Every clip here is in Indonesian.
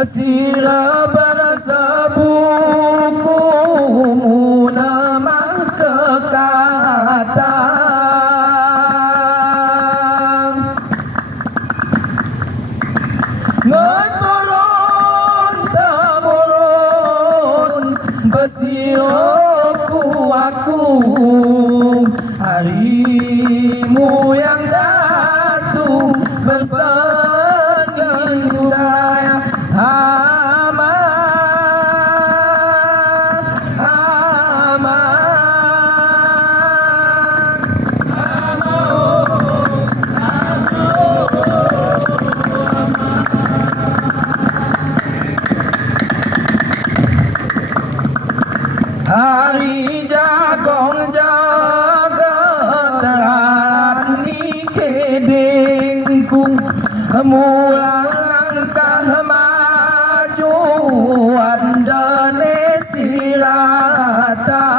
Sila bersebuku menambah kekatan ngeturun temurun besiroku aku harimu yang datu berseni budaya Hari jagong jagat rani kedengkung mulang langkah maju andane sirata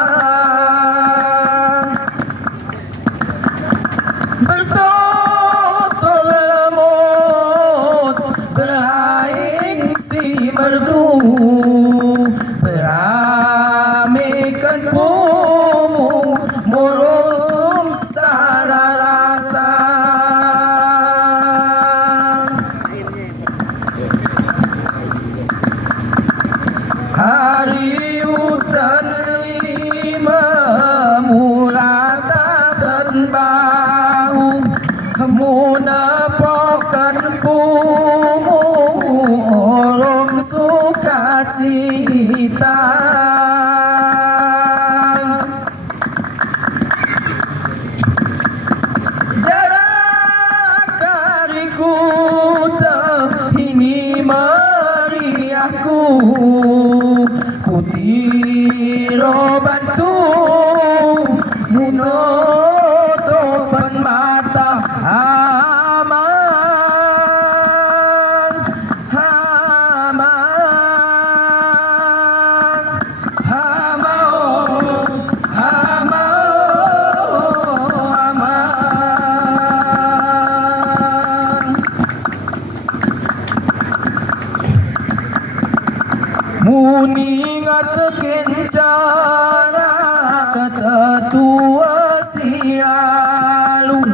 bertutur lemut berlaing si merdu Amikan bumu murum sararasa hari udan lima mulata dan bau munapokan bumu orang sukacita Kutiro bantu menutupan mata aman aman aman aman muni kencara ketetua sialung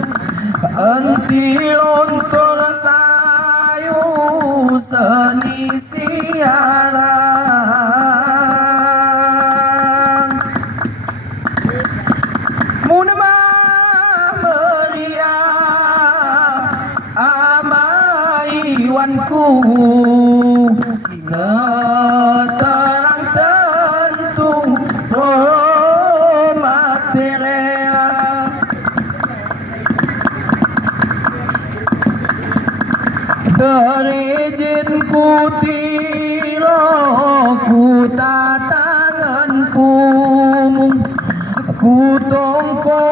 enti lontor sayu seni siaran munema meriah amai wanku terang tentung material berizin kutiro ku tatangan kumung ku tongko